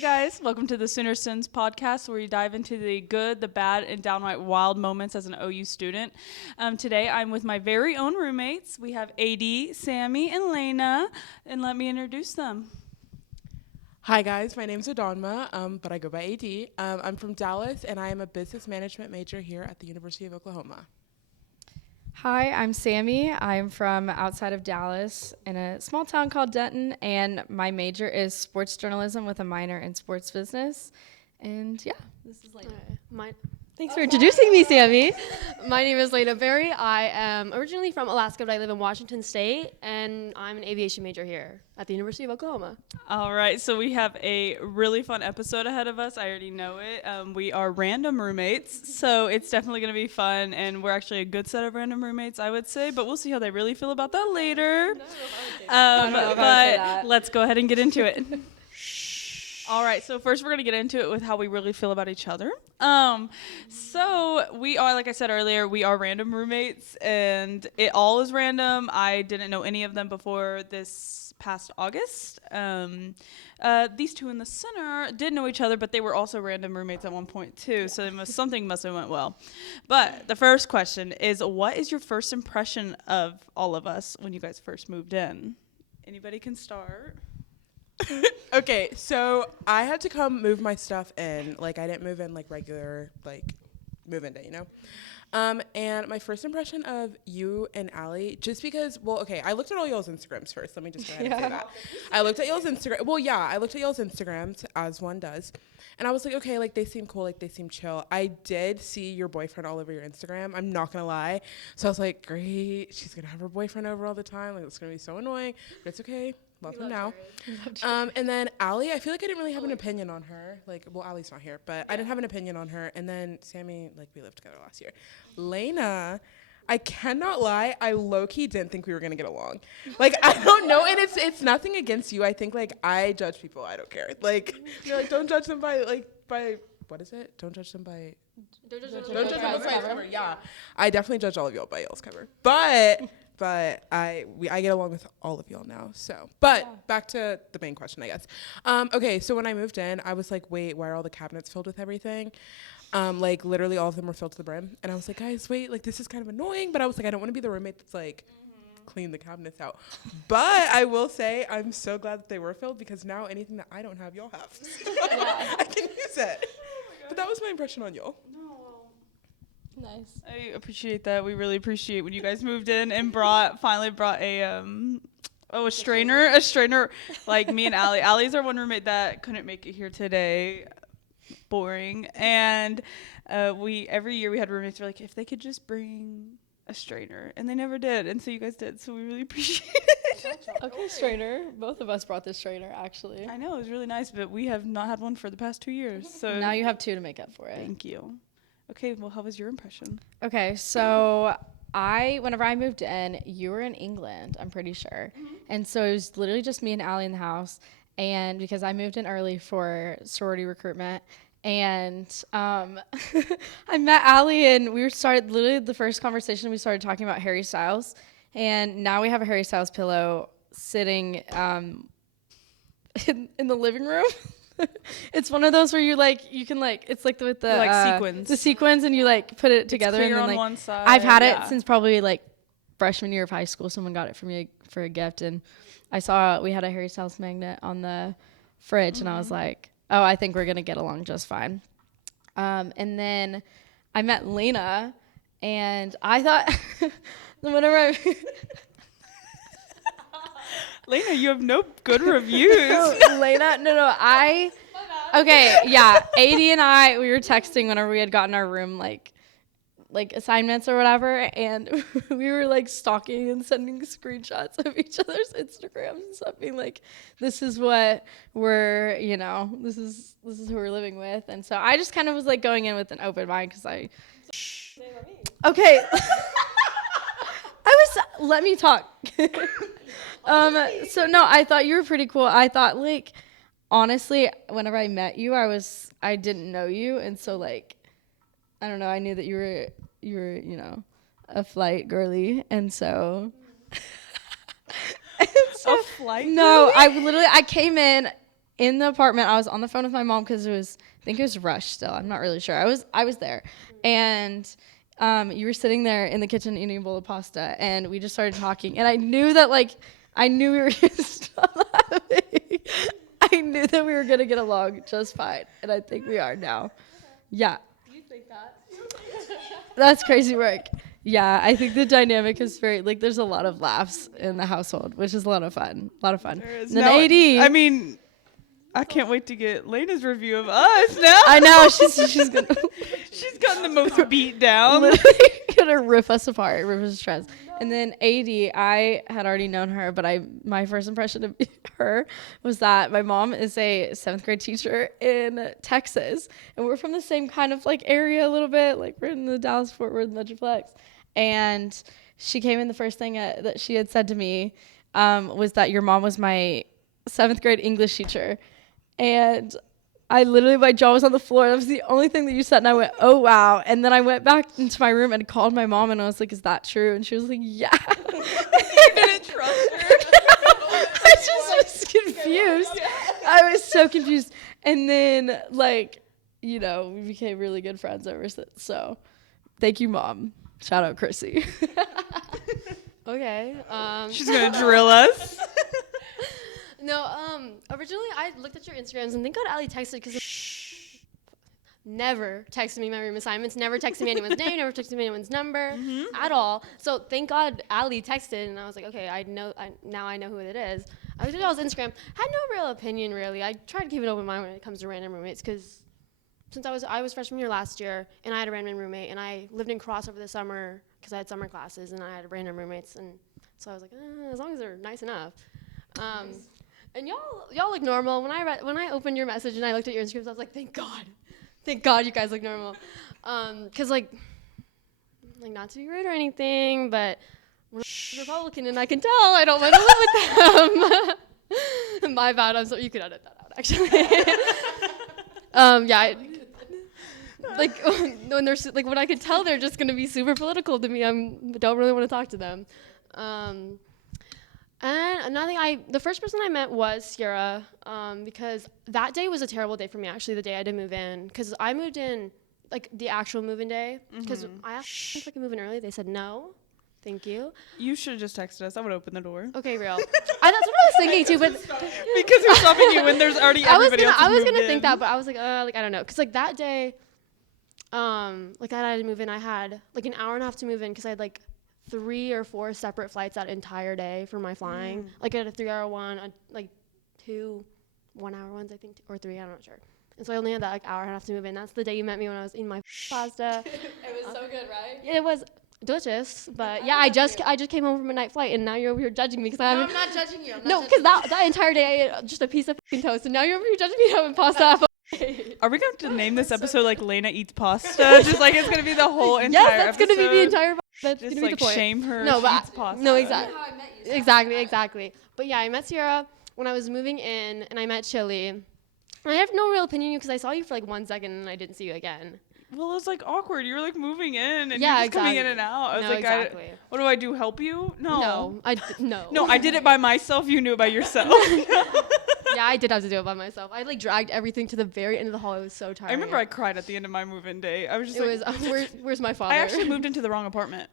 Hey guys, welcome to the Sooner Sins podcast, where we dive into the good, the bad, and downright wild moments as an OU student. Today I'm with my very own roommates. We have AD, Sammy, and Lena, and let me introduce them. Hi guys, my name's Adonma, but I go by AD. I'm from Dallas, and I am a business management major here at the University of Oklahoma. Hi, I'm Sammy. I'm from outside of Dallas in a small town called Denton, and my major is sports journalism with a minor in sports business. And yeah, this is Lena. Thanks for introducing me, Sammy. My name is Lena Berry. I am originally from Alaska, but I live in Washington State, and I'm an aviation major here at the University of Oklahoma. All right, so we have a really fun episode ahead of us. I already know it. We are random roommates, so it's definitely going to be fun, and we're actually a good set of random roommates, I would say, but we'll see how they really feel about that later. But let's go ahead and get into it. All right, so first we're going to get into it with how we really feel about each other. So we are, like I said earlier, we are random roommates, and it all is random. I didn't know any of them before this past August. These two in the center did know each other, but they were also random roommates at one point too, so something must have went well. But the first question is, what is your first impression of all of us when you guys first moved in? Anybody can start. Okay, so I had to come move my stuff in. Like, I didn't move in like regular, like, move-in day, you know? And my first impression of you and Allie, just because, well, okay, I looked at all y'all's Instagrams first. Let me just go ahead and say that. I looked at y'all's Instagram. Well, yeah, I looked at y'all's Instagrams, as one does. And I was like, okay, like, they seem cool, like, they seem chill. I did see your boyfriend all over your Instagram. I'm not going to lie. So I was like, great, she's going to have her boyfriend over all the time. Like, it's going to be so annoying. But it's okay. Love him now. And then Allie, I feel like I didn't really have an opinion on her. Like, well, Allie's not here, but I didn't have an opinion on her. And then Sammy, like, we lived together last year. Lena, I cannot lie, I low-key didn't think we were gonna get along. Like, I don't know, and it's nothing against you. I think, like, I judge people, I don't care. Like, you're like, don't judge them by what is it? Don't judge them by Don't judge them by its cover. Yeah, I definitely judge all of y'all by y'all's cover. But I get along with all of y'all now. So, but back to the main question, I guess. Okay, so when I moved in, I was like, wait, why are all the cabinets filled with everything? Like, literally all of them were filled to the brim. And I was like, guys, wait, like, this is kind of annoying. But I was like, I don't want to be the roommate that's like, clean the cabinets out. But I will say, I'm so glad that they were filled, because now anything that I don't have, y'all have. So I can use it. But that was my impression on y'all. Nice. I appreciate that. We really appreciate when you guys moved in and finally brought a strainer. Like me and Allie. Allie's our one roommate that couldn't make it here today. Boring. And every year we had roommates who were like, if they could just bring a strainer, and they never did, and so you guys did, so we really appreciate it. Okay, strainer. Both of us brought this strainer, actually. I know, it was really nice, but we have not had one for the past 2 years. So now you have two to make up for it. Thank you. Okay, well, how was your impression? Okay, so whenever I moved in, you were in England, I'm pretty sure. Mm-hmm. And so it was literally just me and Allie in the house. And because I moved in early for sorority recruitment, and I met Allie, and literally the first conversation, we started talking about Harry Styles. And now we have a Harry Styles pillow sitting in the living room. It's one of those where you can it's like with the sequins. The sequins, and you like put it together. It's clear and then, on one side. I've had it since probably like freshman year of high school. Someone got it for me for a gift, and I saw we had a Harry Styles magnet on the fridge, and I was like, oh, I think we're gonna get along just fine. And then I met Lena, and I thought whenever Lena, you have no good reviews. Okay, yeah. AD and I, we were texting whenever we had gotten our room, like assignments or whatever, and we were like stalking and sending screenshots of each other's Instagrams and stuff, being like, this is what we're, this is who we're living with. And so I just kind of was like going in with an open mind, because okay. Let me talk. So no, I thought you were pretty cool. I thought, like, honestly, whenever I met you, I didn't know you, and so like, I don't know, I knew that you were a flight girly, and so. A flight? No, girly? I came in in the apartment. I was on the phone with my mom because I think it was rush still. I'm not really sure. I was there. And you were sitting there in the kitchen eating a bowl of pasta, and we just started talking. And I knew that, like, I knew we were going to stop laughing. I knew that we were going to get along just fine. And I think we are now. Yeah. You think that? That's crazy work. Yeah, I think the dynamic is very, like, there's a lot of laughs in the household, which is a lot of fun. A lot of fun. There is. And then Now, AD. I mean, I can't wait to get Lena's review of us now. I know, she's gonna She's gotten the most beat down. literally gonna rip us apart, rip us to shreds. And then AD, I had already known her, but my first impression of her was that my mom is a 7th grade teacher in Texas, and we're from the same kind of like area a little bit, like we're in the Dallas-Fort Worth Metroplex. And she came in, the first thing that she had said to me was that your mom was my 7th grade English teacher. And I literally, my jaw was on the floor. That was the only thing that you said. And I went, oh, wow. And then I went back into my room and called my mom. And I was like, is that true? And she was like, yeah. You didn't trust her. I just was confused. I was so confused. And then, like, we became really good friends ever since. So thank you, Mom. Shout out, Chrissy. Okay. She's going to drill us. No, originally I looked at your Instagrams and thank God Ali texted because never texted me my room assignments, never texted me anyone's name, never texted me anyone's number at all. So thank God Ali texted and I was like, okay, now I know who it is. I looked at y'all's Instagram, had no real opinion really. I try to keep an open mind when it comes to random roommates because since I was freshman year last year and I had a random roommate and I lived in Cross over the summer because I had summer classes and I had random roommates and so I was like, as long as they're nice enough. And y'all look normal. When I opened your message and I looked at your Instagrams, I was like, thank God you guys look normal. 'Cause like not to be rude or anything, but when I'm Republican and I can tell I don't want to live with them. My bad. You could edit that out actually. When I could tell they're just gonna be super political to me, I don't really want to talk to them. And another thing, the first person I met was Sierra, because that day was a terrible day for me, actually, the day I did move in. Because I moved in, like, the actual move-in day. Because I asked if I could move in early. They said no. Thank you. You should have just texted us. I would open the door. Okay, real. That's what I was thinking, too. But because you're stopping you when there's already everybody else. I was going to think that, but I was like, I don't know. Because, like, that day, I had to move in. I had, like, an hour and a half to move in because I had, like, 3 or 4 separate flights that entire day for my flying. Like I had a 3-hour one, like 2 1-hour ones, I think, or 3, I'm not sure. And so I only had that like hour and a half to move in. That's the day you met me when I was eating my pasta. It was so good, right? It was delicious, but yeah, I just came home from a night flight, and now you're over here judging me because I haven't. I'm not judging you. No, because that entire day I ate just a piece of toast, and now you're over here judging me having pasta. Are we going to name this episode like Lena eats pasta? Just like it's going to be the whole entire Yes, that's going to be the episode? entire. That's Just going to be like the point. shame her. No, she but eats pasta. no, exactly. How I met you. Exactly. But yeah, I met Sierra when I was moving in, and I met Chili. And I have no real opinion because I saw you for like 1 second and I didn't see you again. Well, it was like awkward. You were like moving in and Yeah, you're just coming in exactly. and out. I was No, like, exactly. what do I do? Help you? No. No, I did it by myself. You knew it by yourself. Yeah, I did have to do it by myself. I like dragged everything to the very end of the hall. I was so tired. I remember I cried at the end of my move-in day. I was just It like, was where's my father? I actually moved into the wrong apartment.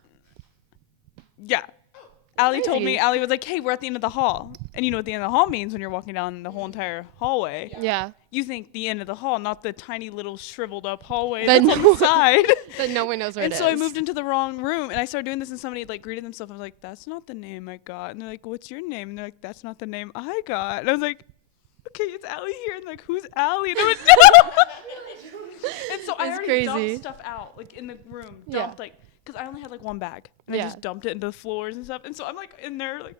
Yeah. Allie told me, Crazy. Allie was like, hey, we're at the end of the hall. And you know what the end of the hall means when you're walking down the whole entire hallway. Yeah. You think the end of the hall, not the tiny little shriveled up hallway That that's on the side. But no one knows where And it is. so I moved into the wrong room and I started doing this and somebody like greeted themselves. I was like, that's not the name I got. And they're like, what's your name? And they're like, that's not the name I got. And I was like, okay, it's Allie here. And like, who's Allie? And I went, no. And so I It's already dumped crazy. stuff out, like in the room, Yeah. dumped like, because I only had like one bag. And I Yeah. just dumped it into the floors and stuff. And so I'm like in there like,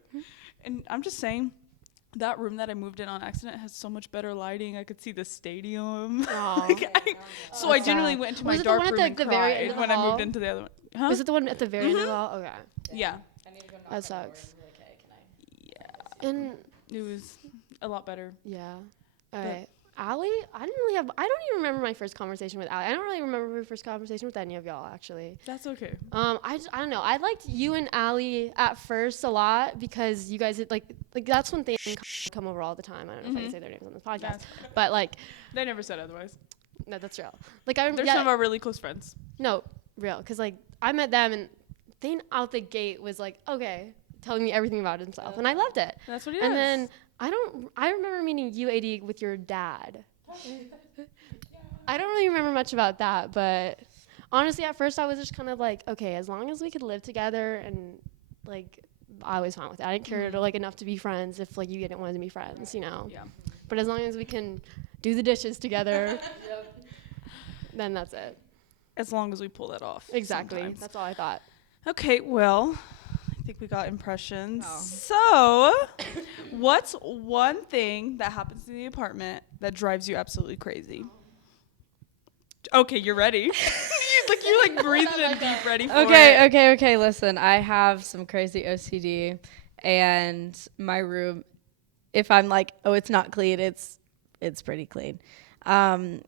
and I'm just saying, that room that I moved in on accident has so much better lighting. I could see the stadium. Aw. So I That's genuinely sad. went into Was my it the dark one at room the- and the very end cried of the when I hall? moved into the other one. Huh? Was it the one at the very end of the hall? Okay. Yeah. I need to go knock That on sucks. the door. Yeah. And It was a lot better. yeah. But Alright. Allie, I don't even remember my first conversation with Allie. I don't really remember my first conversation with any of y'all, actually. That's okay. I don't know. I liked you and Allie at first a lot because you guys had, like that's when they come over all the time. I don't know if I can say their names on this podcast, but like They never said otherwise. no, that's real. Like I They're yeah, some of our really close friends. no, real, because like I met them and they out the gate was like okay, telling me everything about himself, and I loved it. That's what he And does. then I remember meeting you, AD, with your dad. I don't really remember much about that, but honestly, at first I was just kind of like, okay, as long as we could live together and like, I was fine with it. I didn't care like enough to be friends if like you didn't want to be friends, you know. Yeah. But as long as we can do the dishes together, then that's it. As long as we pull that off. Exactly. sometimes. That's all I thought. Okay, well, I think we got impressions. So, what's one thing that happens in the apartment that drives you absolutely crazy? Okay, you're ready. you're like breathing in deep, ready for it. Okay. Listen, I have some crazy OCD, and my room, if I'm like, oh, it's not clean, it's pretty clean. And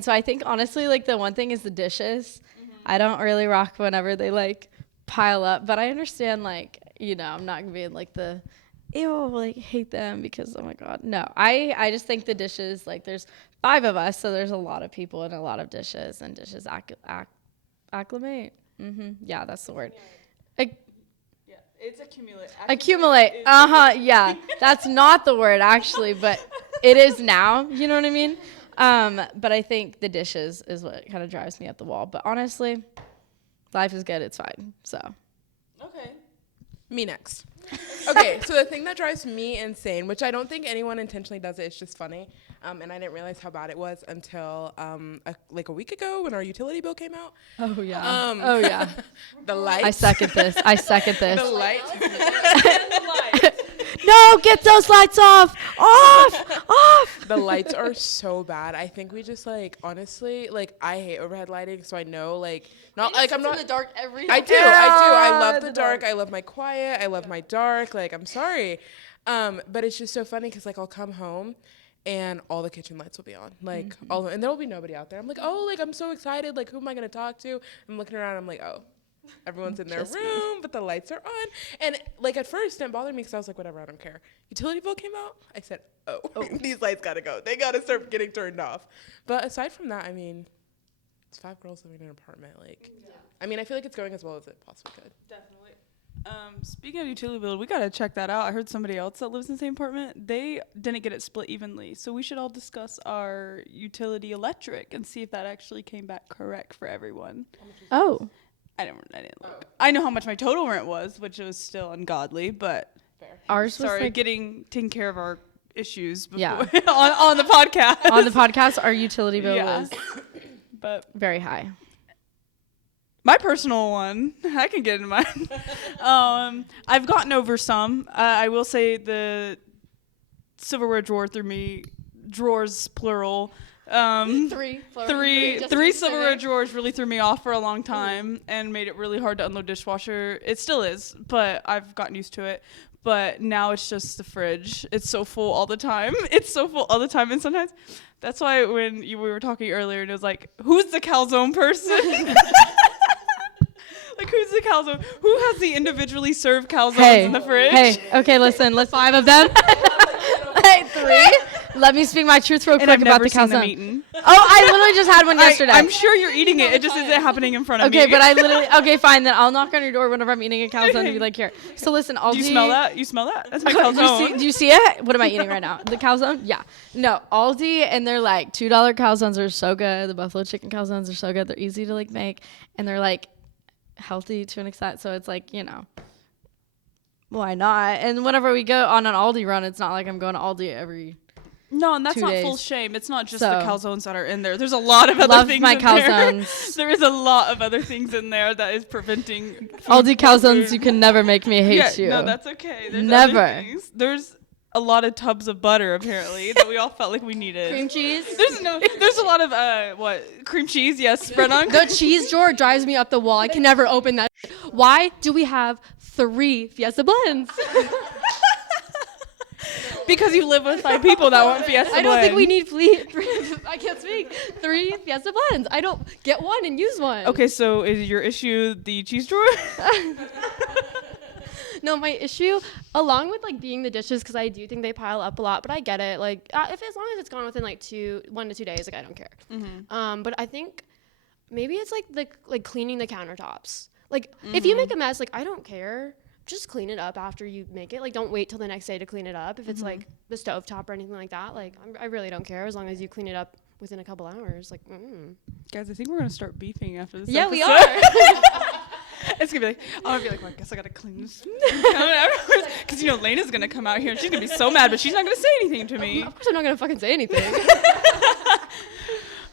so I think honestly, like the one thing is the dishes. I don't really rock whenever they like pile up, but I understand like, you know, I'm not gonna be like the ew, like hate them because oh my god. No, I just think the dishes, like there's 5 of us, so there's a lot of people and a lot of dishes, and dishes acclimate. Yeah, that's the word. Yeah, it's accumulate. Accumulate. Yeah, that's not the word actually, but it is now. You know what I mean? But I think the dishes is what kind of drives me up the wall. But honestly, life is good. It's fine. So. Okay. Me next. Okay, so the thing that drives me insane, which I don't think anyone intentionally does it, it's just funny, and I didn't realize how bad it was until a week ago when our utility bill came out. Oh yeah. The lights. I second this. The lights. No, get those lights off! Off! The lights are so bad. I think we just like honestly like I hate overhead lighting, so I know like not like I'm not in the dark every I do. I love the dark. I love my quiet. I love my dark. Like I'm sorry, but it's just so funny because like I'll come home and all the kitchen lights will be on, like all, and there will be nobody out there. I'm like, oh, like I'm so excited. Like who am I gonna talk to? I'm looking around. I'm like, oh. Everyone's in their room, but the lights are on. And, like, at first, it didn't bother me because I was like, whatever, I don't care. Utility bill came out. I said, oh. These lights got to go. They got to start getting turned off. But aside from that, I mean, it's 5 girls living in an apartment. Like, I mean, I feel like it's going as well as it possibly could. Definitely. Speaking of utility bill, we got to check that out. I heard somebody else that lives in the same apartment, they didn't get it split evenly. So we should all discuss our utility electric and see if that actually came back correct for everyone. Oh. I didn't look. I know how much my total rent was, which was still ungodly, but Ours was sorry, like taking care of our issues before Yeah. on the podcast. on the podcast. Our utility bill was But very high. my personal one, I can get into mine. I've gotten over some. I will say the silverware drawer threw me, drawers plural. three Silverware drawers really threw me off for a long time and made it really hard to unload dishwasher. It still is, but I've gotten used to it. But now it's just the fridge. It's so full all the time. And sometimes that's why when we were talking earlier and it was like, who's the calzone person? Like, who's the calzone? Who has the individually served calzones in the fridge? Hey, okay, listen, let's 5 of them. Hey, 3. Let me speak my truth real And quick I've about never the seen them calzone. eaten. Oh, I literally just had one yesterday. I'm sure you're eating it. It just isn't happening in front of me. Okay, but I literally, okay, fine, then I'll knock on your door whenever I'm eating a calzone and be like, here. So listen, Aldi. Do you smell that? You smell that? That's my Do calzone. you see it? What am I eating right now? The calzone? Yeah. No, Aldi, and they're like $2 calzones are so good. The buffalo chicken calzones are so good. They're easy to like make, and they're like healthy to an extent. So it's like, you know, why not? And whenever we go on an Aldi run, it's not like I'm going to Aldi every. No, and that's 2 not days. full shame. It's not just So- the calzones that are in there. There's a lot of other Love things my in there. calzones. There is a lot of other things in there that is preventing food Aldi calzones, food. you can never make me hate you. No, that's okay. There's Never. Other things. There's a lot of tubs of butter apparently that we all felt like we needed. cream cheese. There's a lot of cream cheese, yes, spread on. The cheese drawer drives me up the wall. I can never open that. Why do we have 3 Fiesta blends? Because you live with 5 people that want Fiesta I don't think we blends. need I can't speak. 3 Fiesta blends. I don't get one and use one. Okay, so is your issue the cheese drawer? No, my issue, along with like being the dishes, because I do think they pile up a lot, but I get it. Like, if as long as it's gone within like 1 to 2 days, like I don't care. But I think maybe it's like cleaning the countertops. Like, if you make a mess, like I don't care. Just clean it up after you make it. Like, don't wait till the next day to clean it up. If it's like the stovetop or anything like that, like I really don't care as long as you clean it up within a couple hours. Like, Guys, I think we're gonna start beefing after this. yeah, we episode. are. It's gonna be like, I'm gonna be like, well, I guess I gotta clean this. Because, Lena's gonna come out here and she's gonna be so mad, but she's not gonna say anything to me. Of course, I'm not gonna fucking say anything.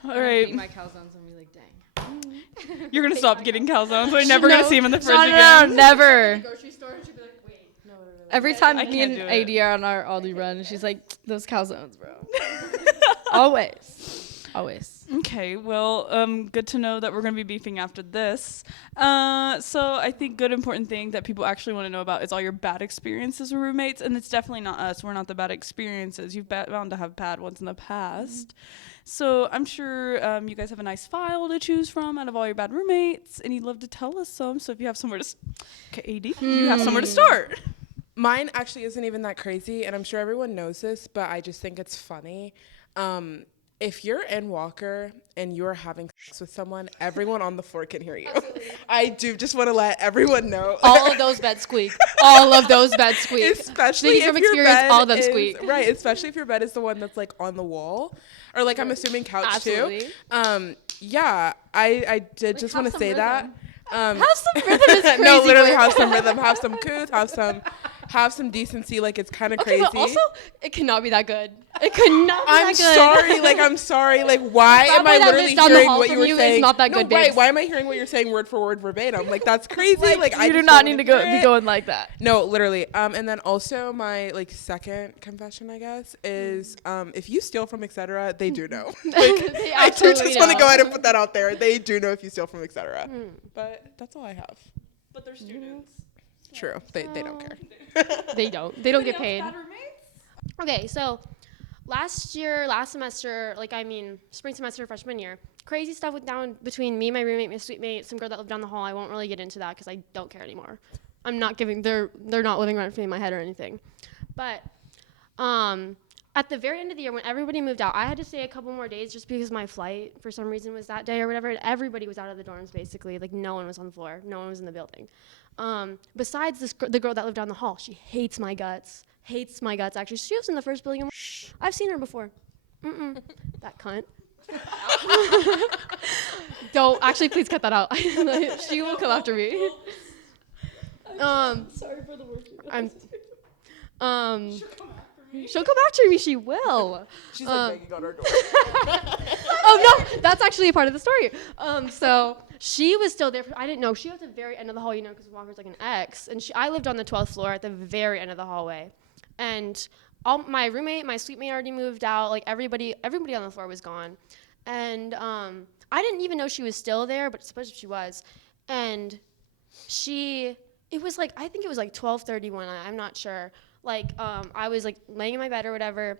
All right. My calzones and be like, dang. You're gonna stop getting calzones. We're never gonna see them in the fridge No, again. never. Grocery store, she'd be like, wait. No. Every time I me can't and do it. AD are on our Aldi run, she's like, those calzones, bro. Always. Okay, well, good to know that we're going to be beefing after this. So I think good important thing that people actually want to know about is all your bad experiences with roommates, and it's definitely not us. We're not the bad experiences. You've bound to have bad ones in the past. So I'm sure you guys have a nice file to choose from out of all your bad roommates, and you'd love to tell us some. So if you have somewhere to, okay, AD, you have somewhere to start. Mine actually isn't even that crazy, and I'm sure everyone knows this, but I just think it's funny. If you're in Walker and you're having sex with someone, everyone on the floor can hear you. I do just want to let everyone know. All of those beds squeak. All of those beds squeak. Especially Speaking if from your experience, bed all of them is, squeak. Right, especially if your bed is the one that's like on the wall, or like I'm assuming couch Absolutely. too. Yeah, I did just want to say that. Have some rhythm is crazy. No, literally word. have some rhythm, have some couth, have some decency. Like it's kind of Okay, crazy. but also, it cannot be that good. It could not be I'm that good. sorry, like I'm sorry, like why That am boy I that literally lives down the hearing hall what from you were you is saying? not that No, good, right? babes. Why am I hearing what you're saying word for word verbatim? Like that's crazy. Like I You do just not don't need to wanna be hear it. going like that. No, literally. And then also my like second confession, I guess, is if you steal from etc., they do know. Like They I do absolutely just want to know. go ahead and put that out there. They do know if you steal from etc. But that's all I have. But they're students. True. They don't care. They don't. They don't get paid. Bad roommates? Okay, so last semester, spring semester, freshman year, crazy stuff went down between me, my roommate, my suite mate, some girl that lived down the hall. I won't really get into that because I don't care anymore. I'm not giving, they're not living rent free in my head or anything. But at the very end of the year, when everybody moved out, I had to stay a couple more days just because my flight, for some reason, was that day or whatever. And everybody was out of the dorms, basically. Like, no one was on the floor. No one was in the building. Besides the girl that lived down the hall, she hates my guts. Hates my guts, actually. She was in the first building. I've seen her before. That cunt. Don't. Actually, please cut that out. She will come after me. Sorry for the work. She'll come after me. She will. She's like banging on our door. Oh no, that's actually a part of the story. So she was still there. I didn't know she was at the very end of the hall, because Walker's like an X, and I lived on the 12th floor at the very end of the hallway, and all my roommate, my suite mate already moved out. Like everybody on the floor was gone, and I didn't even know she was still there, but suppose she was, and it was like I think it was like 12:31. I'm not sure. Like I was like laying in my bed or whatever,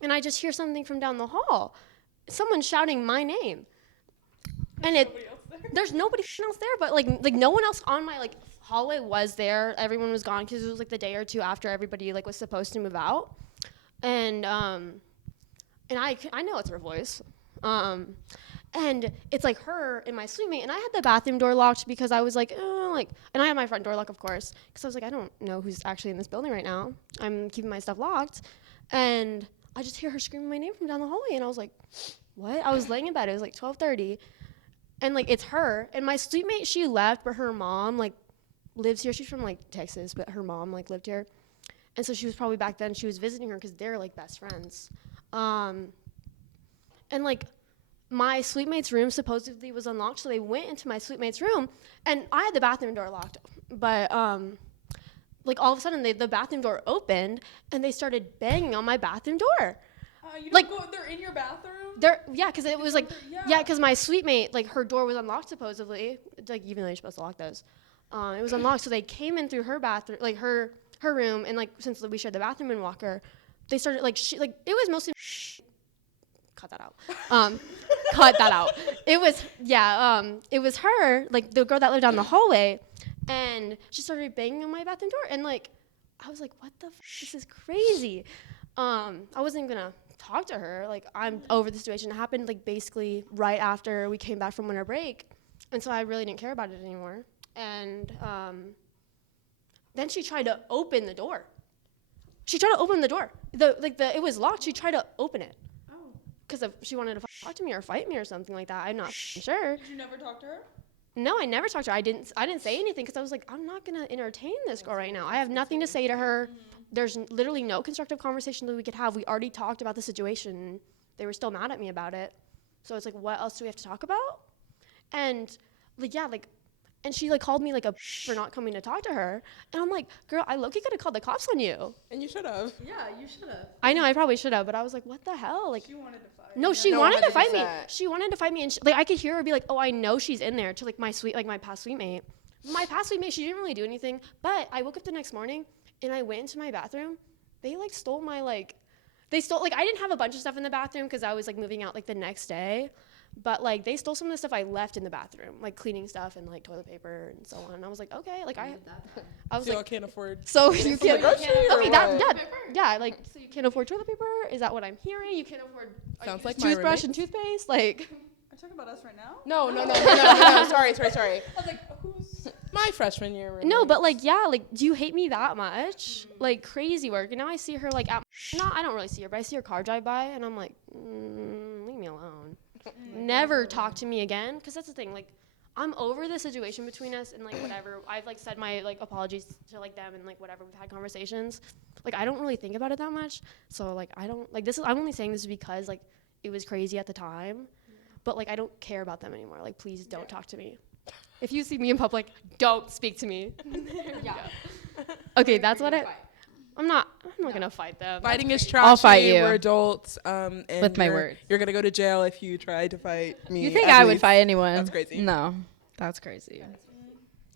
and I just hear something from down the hall. Someone shouting my name, and there's nobody else there, but like no one else on my hallway was there. Everyone was gone because it was like the day or two after everybody was supposed to move out, and I know it's her voice, and it's like her and my suite mate, and I had the bathroom door locked because I was and I had my front door locked, of course, because I was like, I don't know who's actually in this building right now. I'm keeping my stuff locked, and I just hear her screaming my name from down the hallway, and I was like, what? I was laying in bed. It was like 12:30, and it's her. And my suite mate, she left, but her mom lives here. She's from Texas, but her mom lived here, and so she was probably back then. She was visiting her because they're best friends, and my suite mate's room supposedly was unlocked, so they went into my suite mate's room, and I had the bathroom door locked, but all of a sudden the bathroom door opened, and they started banging on my bathroom door. You don't go, they're in your bathroom? Because it was because my suite mate, her door was unlocked supposedly, even though you're supposed to lock those. It was unlocked, so they came in through her bathroom, her room, and since we shared the bathroom in Walker, they started like it was mostly cut that out. Cut that out. It was her, like the girl that lived down the hallway, and she started banging on my bathroom door, and like I was like, what the this is crazy. I wasn't even gonna talk to her. Like, I'm over the situation. It happened like basically right after we came back from winter break, and so I really didn't care about it anymore. And then she tried to open the door. It was locked. She tried to open it. Because she wanted to talk to me or fight me or something like that. I'm not sure. Did you never talk to her? No, I never talked to her. I didn't say anything because I was like, I'm not gonna entertain this girl right now. I have nothing to say to her. There's literally no constructive conversation that we could have. We already talked about the situation. They were still mad at me about it. So it's like, what else do we have to talk about? And and she like called me like a for not coming to talk to her. And I'm like, girl, I low-key could have called the cops on you. And you should have. Yeah, you should have. I know, I probably should have, but I was like, what the hell? Like, She wanted to fight. no, she No, wanted to fight me. 100%. She wanted to fight me, and like I could hear her be like, "Oh, I know she's in there." To like my past suite mate. My past suite mate, she didn't really do anything. But I woke up the next morning and I went into my bathroom. They like stole my I didn't have a bunch of stuff in the bathroom because I was like moving out like the next day. But like they stole some of the stuff I left in the bathroom, like cleaning stuff and like toilet paper and so on. And I was like, okay, like I was So like, y'all can't afford. so you from the can't. grocery or Okay, what? yeah, like so you can't afford toilet paper? Is that what I'm hearing? You can't afford Sounds like my toothbrush roommate. and toothpaste, like. Are you talking about us right now? No. Sorry. I was like, who's? My freshman year. No, but like, yeah, like, do you hate me that much? Like, crazy work. And now I see her, like, I don't really see her, but I see her car drive by, and I'm like, leave me alone. Never talk to me again. Because that's the thing, like, I'm over the situation between us, and, like, whatever. I've, like, said my, like, apologies to, like, them, and, like, whatever. We've had conversations. Like, I don't really think about it that much. So, like, I'm only saying this because, like, it was crazy at the time. But, like, I don't care about them anymore. Like, please don't talk to me. If you see me in public, don't speak to me. Yeah. Okay, that's what I'm not gonna fight them. Fighting is trashy. I'll fight you. We're adults. And With my words. You're gonna go to jail if you try to fight me. You think at I would least. fight anyone? That's crazy. No, that's crazy.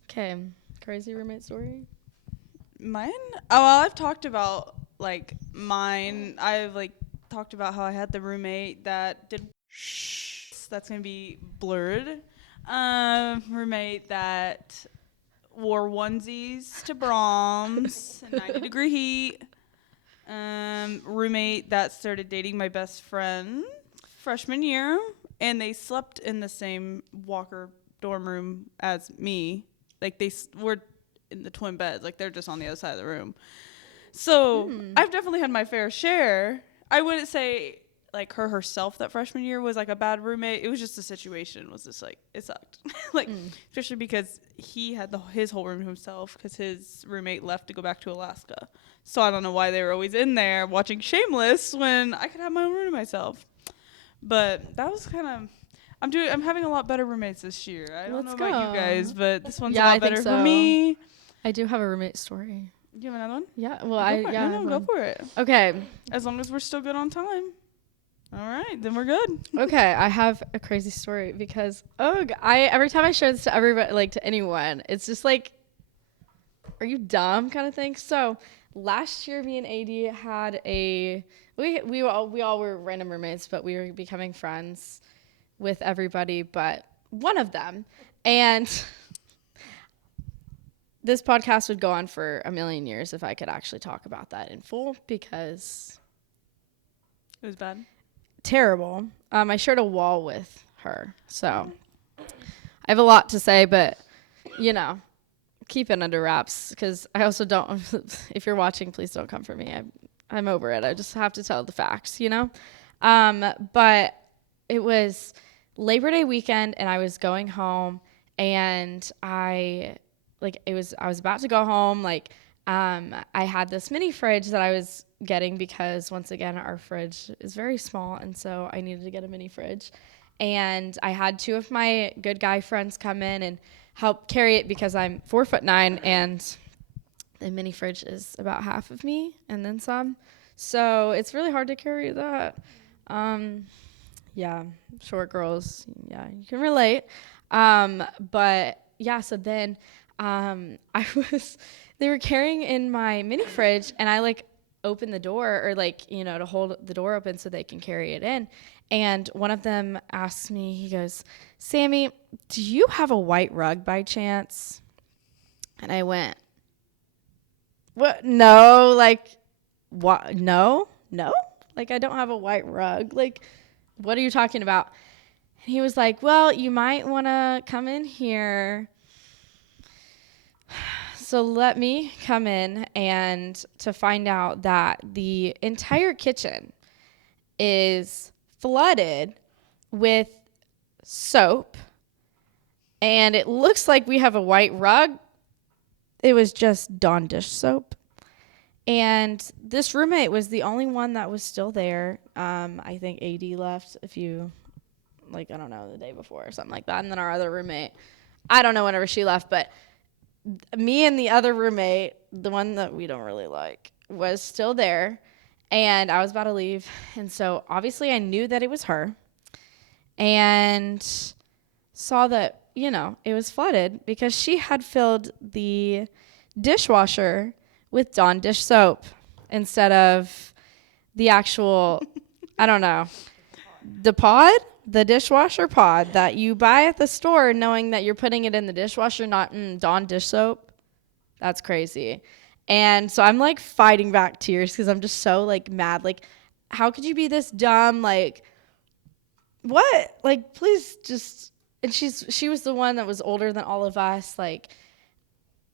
Okay, crazy roommate story. Mine? Oh, well, I've talked about like mine. I've like talked about how I had the roommate that did. That's gonna be blurred. Roommate that wore onesies to Brahms, 90-degree heat. Roommate that started dating my best friend freshman year, and they slept in the same Walker dorm room as me. Like they were in the twin beds, like they're just on the other side of the room. So I've definitely had my fair share. I wouldn't say like her herself that freshman year was like a bad roommate. It was just the situation was just like it sucked. Like especially because he had his whole room to himself because his roommate left to go back to Alaska. So I don't know why they were always in there watching Shameless when I could have my own room to myself. But that was kind of I'm having a lot better roommates this year. I don't know about you guys, but this one's a lot better for me. I do have a roommate story. You have another one? Yeah, well, Go for it. Okay. As long as we're still good on time. All right, then we're good. Okay, I have a crazy story because every time I share this to everybody, like to anyone, it's just like, are you dumb kind of thing. So last year, me and AD had we all were random roommates, but we were becoming friends with everybody but one of them, and this podcast would go on for a million years if I could actually talk about that in full because It was bad. terrible. I shared a wall with her, so I have a lot to say, but keep it under wraps because I also don't. If you're watching, please don't come for me. I'm over it. I just have to tell the facts, But it was Labor Day weekend, and I was going home, and I was about to go home. I had this mini fridge that I was getting because once again our fridge is very small, and so I needed to get a mini fridge, and I had two of my good guy friends come in and help carry it because I'm 4'9" and the mini fridge is about half of me and then some, so it's really hard to carry that. Short girls, you can relate. But yeah, so then they were carrying in my mini fridge, and I open the door or like, to hold the door open so they can carry it in. And one of them asks me, he goes, Sammy, do you have a white rug by chance? And I went, what? No, like, what? No, like I don't have a white rug. Like, what are you talking about? And he was like, well, you might want to come in here. So let me come in and to find out that the entire kitchen is flooded with soap. And it looks like we have a white rug. It was just Dawn dish soap. And this roommate was the only one that was still there. I think AD left a few, like, I don't know, the day before or something like that. And then our other roommate, I don't know whenever she left, but me and the other roommate, the one that we don't really like, was still there. And I was about to leave. And so obviously I knew that it was her and saw that, it was flooded because she had filled the dishwasher with Dawn dish soap instead of the actual, I don't know, the dishwasher pod that you buy at the store knowing that you're putting it in the dishwasher, not in Dawn dish soap. That's crazy. And so I'm like fighting back tears because I'm just so like mad. Like, how could you be this dumb? Like, what? Like, please just, and she was the one that was older than all of us. Like,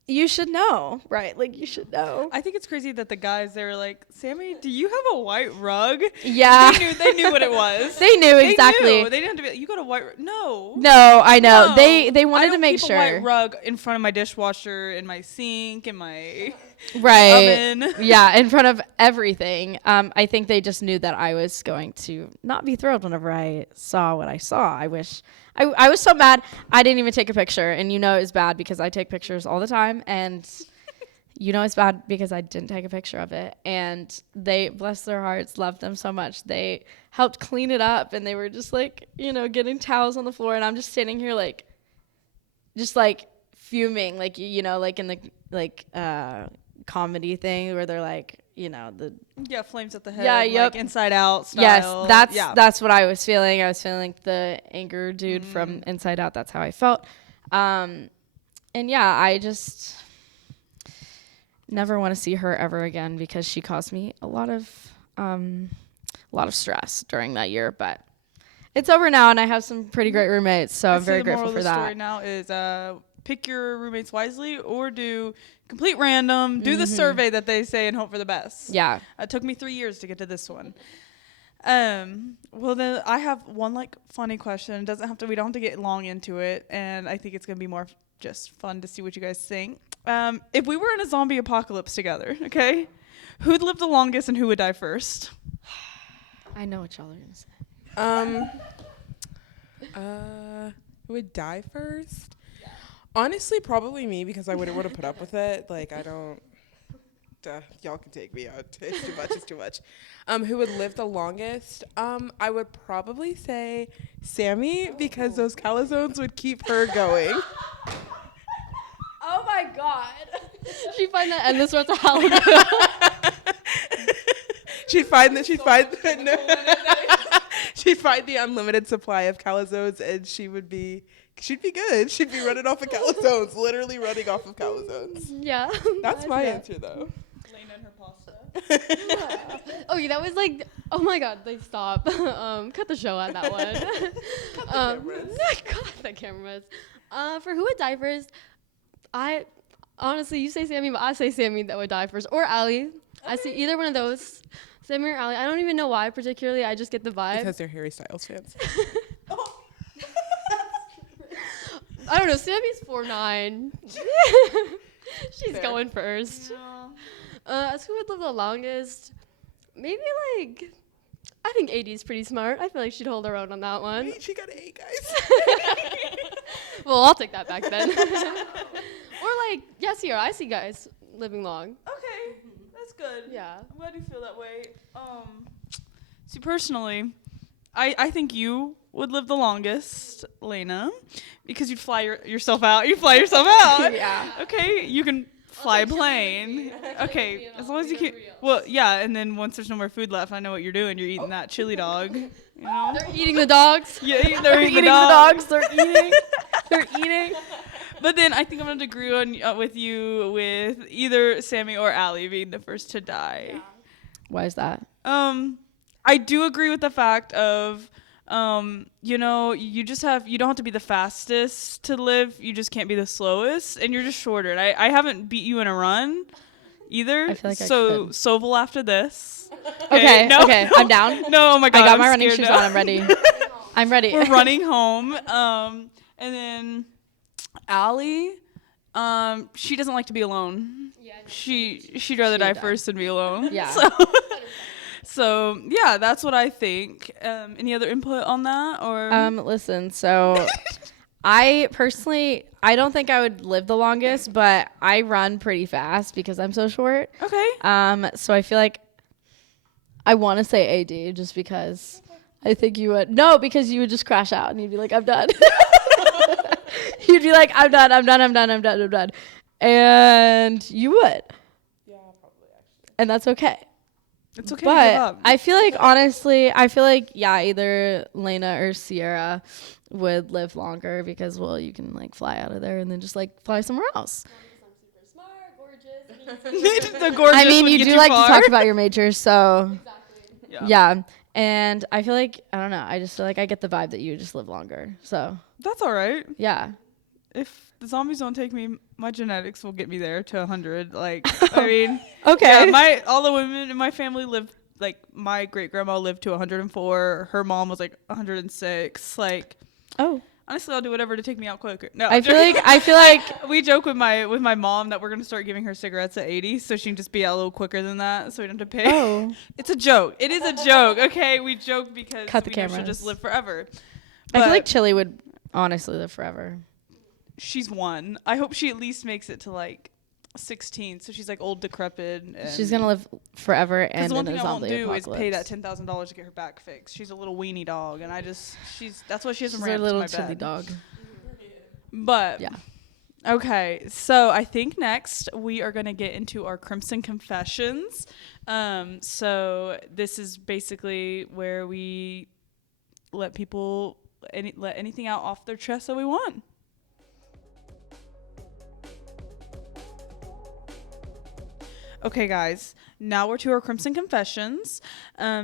you should know, right? Like, you should know. I think it's crazy that the guys, they were like, Sammy, do you have a white rug? Yeah. They knew what it was. They knew exactly. They didn't have to be like, you got a white rug. No. No, I know. No. They wanted to make I don't sure. keep a white rug in front of my dishwasher, in my sink, in my right. oven. Yeah, in front of everything. I think they just knew that I was going to not be thrilled whenever I saw what I saw. I wish I was so mad I didn't even take a picture, and it was bad because I take pictures all the time, and it's bad because I didn't take a picture of it. And they, bless their hearts, loved them so much. They helped clean it up, and they were just like, getting towels on the floor, and I'm just standing here like, just like fuming, like like in the comedy thing where they're like, flames at the head, yeah, like Inside Out style. Yes, that's what I was feeling. I was feeling like the anger dude from Inside Out. That's how I felt. And yeah, I just never want to see her ever again because she caused me a lot of stress during that year. But it's over now, and I have some pretty great roommates, so I'm very grateful for that. The story now is pick your roommates wisely, or do complete random, do the survey that they say and hope for the best. Yeah. It took me 3 years to get to this one. Well, then I have one like funny question. We don't have to get long into it, and I think it's going to be more just fun to see what you guys think. If we were in a zombie apocalypse together, okay, who'd live the longest and who would die first? I know what y'all are going to say. Who would die first? Honestly, probably me, because I wouldn't want to put up with it. Like, I don't. Y'all can take me out. It's too much. It's too much. Who would live the longest? I would probably say Sammy, because those calzones would keep her going. Oh my God. She'd find that endless road to hell. She'd find the unlimited supply of calzones, and she'd be good. She'd be running off of calzones, literally running off of calzones. Yeah. That's my answer, though. Lena and her pasta. Okay, that was like, oh my God, like stop. Cut the show on that one. Cut the cameras. For who would die first, I honestly, you say Sammy, but I say Sammy that would die first, or Allie. Okay. I see either one of those, Sammy or Allie. I don't even know why particularly. I just get the vibe. Because they're Harry Styles fans. I don't know. Sammy's 4'9". She's Fair. going first. Yeah. Who would live the longest? Maybe like, I think AD's pretty smart. I feel like she'd hold her own on that one. Wait, she got an A, guys. Well, I'll take that back then. Or like, yes, here I see guys living long. Okay, that's good. Yeah. I'm glad you feel that way. See, personally, I think you would live the longest, Lena, because you'd fly yourself out. You fly yourself out. Yeah. Okay, you can fly a plane. Okay, as long as you keep. Well, yeah, and then once there's no more food left, I know what you're doing. You're eating that chili dog. You know? They're eating the dogs. Yeah, they're eating the dogs. They're eating. They're eating. But then I think I'm gonna agree with you with either Sammy or Allie being the first to die. Yeah. Why is that? I do agree with the fact of, you know, you don't have to be the fastest to live. You just can't be the slowest, and you're just shorter. And I haven't beat you in a run either. I feel like so Soval after this. Okay, no, okay, no, I'm down. No, oh my God, I got I'm my running scared shoes now. on. I'm ready. I'm ready. We're running home. And then Allie, she doesn't like to be alone. Yeah, she'd rather die first than be alone. Yeah. So yeah, that's what I think. Any other input on that or? Listen, so I personally, I don't think I would live the longest, but I run pretty fast because I'm so short. Okay. So I feel like I want to say AD just because I think you would. No, because you would just crash out and you'd be like, I'm done. You'd be like, I'm done. And you would. Yeah, probably actually. And that's okay. It's okay to give up. I feel like, honestly, yeah, either Lena or Sierra would live longer because, well, you can, like, fly out of there and then just, like, fly somewhere else. I'm super smart, gorgeous. The gorgeous I mean, would you get do like far. to talk about your majors, so Exactly. yeah. And I feel like, I don't know, I just feel like I get the vibe that you would just live longer. So, That's all right. yeah. If the zombies don't take me, my genetics will get me there to 100. Like, I mean, Okay. yeah, all the women in my family lived, like, my great grandma lived to 104. Her mom was like 106. Like, Oh. honestly, I'll do whatever to take me out quicker. No, I feel like we joke with my mom that we're gonna start giving her cigarettes at 80, so she can just be out a little quicker than that, so we don't have to pay. Oh. It's a joke. It is a joke. Okay, we joke because Cut the we know she'll cameras. just live forever. I feel But like Chili would honestly live forever. she's one. I hope she at least makes it to like 16, so she's like old, decrepit. And She's going to live forever and the one in thing a I won't zombie do apocalypse. is pay that $10,000 to get her back fixed. She's a little weenie dog, and that's why she hasn't She's a ran to little my chili bed. dog. But Yeah. okay, so I think next we are gonna get into our Crimson Confessions. So this is basically where we let people let anything out off their chest that we want. Okay, guys, now we're to our Crimson Confessions.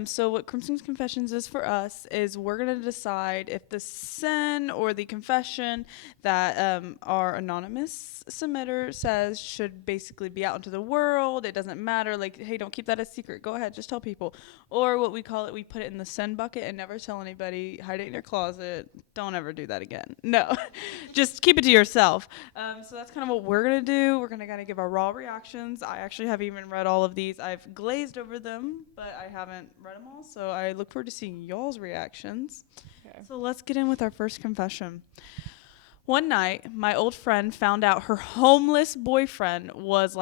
So what Crimson Confessions is for us is we're going to decide if the sin or the confession that our anonymous submitter says should basically be out into the world. It doesn't matter. Like, hey, don't keep that a secret. Go ahead, just tell people. Or what we call it, we put it in the sin bucket and never tell anybody. Hide it in your closet. Don't ever do that again. No, just keep it to yourself. So that's kind of what we're going to do. We're going to kind of give our raw reactions. I actually haven't even read all of these. I've glazed over them, but I haven't read them all. So I look forward to seeing y'all's reactions. Okay. So let's get in with our first confession. One night, my old friend found out her homeless boyfriend was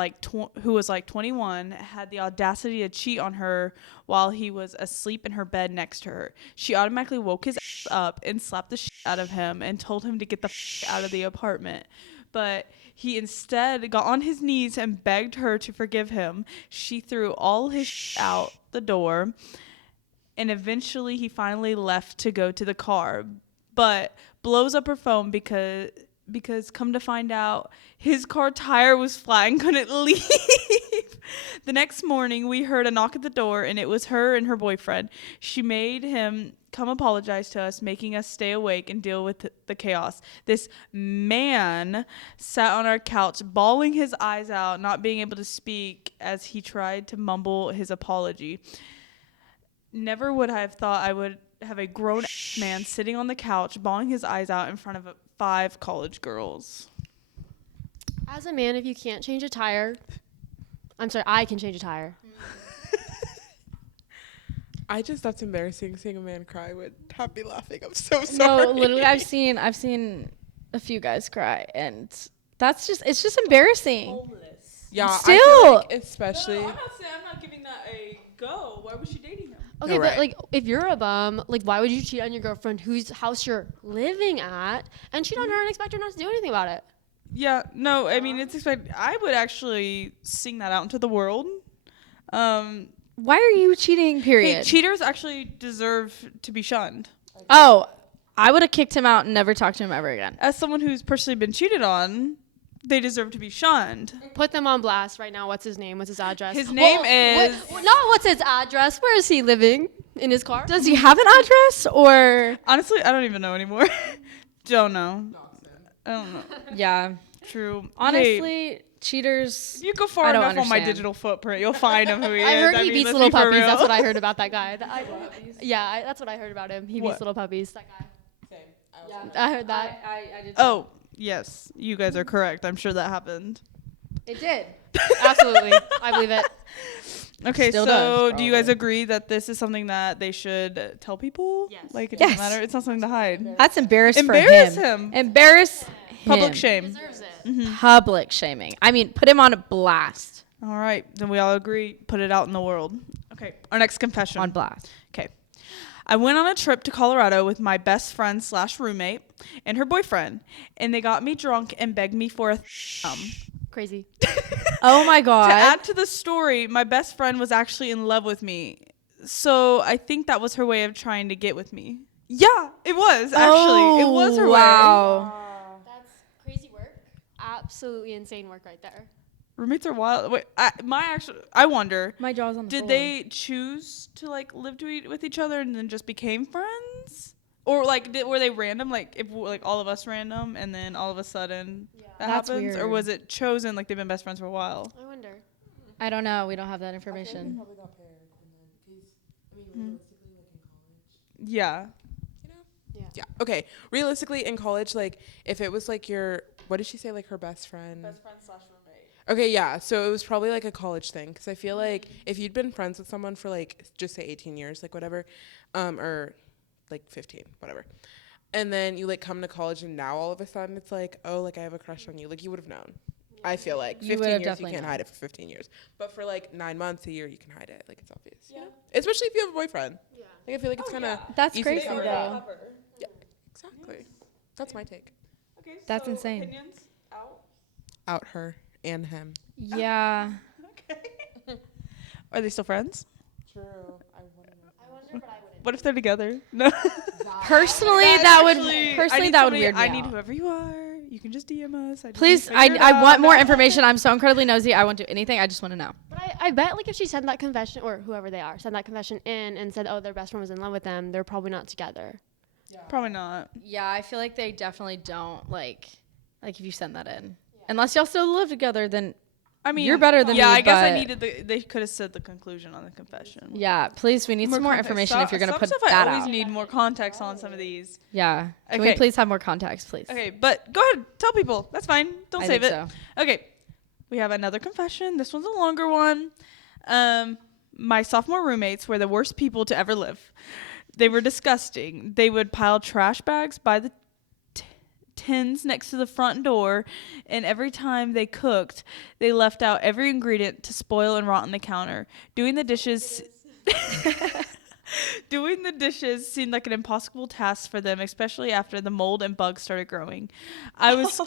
who was like 21, had the audacity to cheat on her while he was asleep in her bed next to her. She automatically woke his ass up and slapped the shit out of him and told him to get the out of the apartment. But he instead got on his knees and begged her to forgive him. She threw all his out the door, and eventually he finally left to go to the car, but blows up her phone because come to find out his car tire was flat and couldn't leave. The next morning we heard a knock at the door, and it was her and her boyfriend. She made him come apologize to us, making us stay awake and deal with the chaos. This man sat on our couch, bawling his eyes out, not being able to speak as he tried to mumble his apology. Never would I have thought I would have a grown man sitting on the couch, bawling his eyes out in front of 5 college girls. As a man, if you can't change a tire, I'm sorry, I can change a tire. That's embarrassing. Seeing a man cry would have me laughing. I'm so sorry. No, literally, I've seen a few guys cry, and it's just embarrassing. Yeah, Still. I feel like especially. No, I'm not giving that a go. Why was she dating him? Okay, You're but right. like, if you're a bum, like, why would you cheat on your girlfriend whose house you're living at and cheat on her and expect her not to do anything about it? Yeah, no, I mean, it's expected. I would actually sing that out into the world. Why are you cheating, period? Hey, cheaters actually deserve to be shunned. Oh, I would have kicked him out and never talked to him ever again. As someone who's personally been cheated on, they deserve to be shunned. Put them on blast right now. What's his name? What's his address? His name is... Not what's his address. Where is he living? In his car? Does he have an address or? Honestly, I don't even know anymore. Don't know. I don't know. Yeah. True. Honestly, cheaters. You go far I don't enough on my understand. digital footprint, you'll find him who he is. I heard he mean, beats let's little be for puppies. That's real. what I heard about that guy. That's what I heard about him. He What? beats little puppies. That guy. Same. I heard that. I did. Oh, yes. You guys are correct. I'm sure that happened. It did. Absolutely. I believe it. Okay, Still so does, do you guys probably. agree that this is something that they should tell people? Yes. Like, it Yes. doesn't matter. It's not something to hide. That's embarrassing for Embarrass him. him. Embarrass him. Public shame. Deserves it. Public shaming. I mean, put him on a blast. All right, then we all agree. Put it out in the world. Okay, our next confession. On blast. Okay. I went on a trip to Colorado with my best friend / roommate and her boyfriend, and they got me drunk and begged me for a Crazy. Oh my God. To add to the story, my best friend was actually in love with me. So I think that was her way of trying to get with me. Yeah, it was actually. It was her way. Wow. That's crazy work. Absolutely insane work right there. Roommates are wild. Wait, I wonder, My jaw's on the did floor. they choose to like live with each other and then just became friends? Or like were they random, like if like all of us random and then all of a sudden that That's happens? Or weird. was it chosen, like they've been best friends for a while? I wonder. I don't know. We don't have that information. Probably got paired, and then realistically, like in college. Yeah. Yeah. Okay. Realistically, in college, like if it was like what did she say? Like her best friend. friend / roommate. Okay, yeah. So it was probably like a college thing, because I feel like if you'd been friends with someone for like just say 18 years, like whatever, or like 15, whatever, and then you like come to college and now all of a sudden it's like, oh, like I have a crush on you. Like you would have known. I feel like You 15 would have years you definitely can't known. hide it for 15 years, but for like 9 months, a year, you can hide it. Like it's obvious. You know? Especially if you have a boyfriend. Yeah. Like I feel like it's kind of That's easy to crazy, cover though. up. Yeah, exactly. That's my take. Okay, That's insane. Opinions out. Out her and him. Yeah. Okay. Are they still friends? True. I wonder, but I wouldn't. What if they're together? No. Personally, That's that would actually- personally I need that would somebody- weird me I need out. whoever you are. You can just DM us. I just Please, need to figure it I want out. more information. I'm so incredibly nosy. I won't do anything. I just want to know. But I bet like if she sent that confession, or whoever they are, sent that confession in and said, oh, their best friend was in love with them, they're probably not together. Probably not. Yeah, I feel like they definitely don't like if you send that in. Unless y'all still live together, then I mean, You're better than yeah, me, I guess I but- needed they could have said the conclusion on the confession. yeah, please, we need some more context. information if you're gonna Some put stuff that I always out. need more context on some of these. Yeah, can we Okay. please have more context, please? Okay, but go ahead, tell people. That's fine. Don't I save it. think Okay, we have another confession. This one's a longer one. My sophomore roommates were the worst people to ever live. They were disgusting. They would pile trash bags by the tins next to the front door, and every time they cooked, they left out every ingredient to spoil and rot on the counter. Doing the dishes seemed like an impossible task for them, especially after the mold and bugs started growing. I was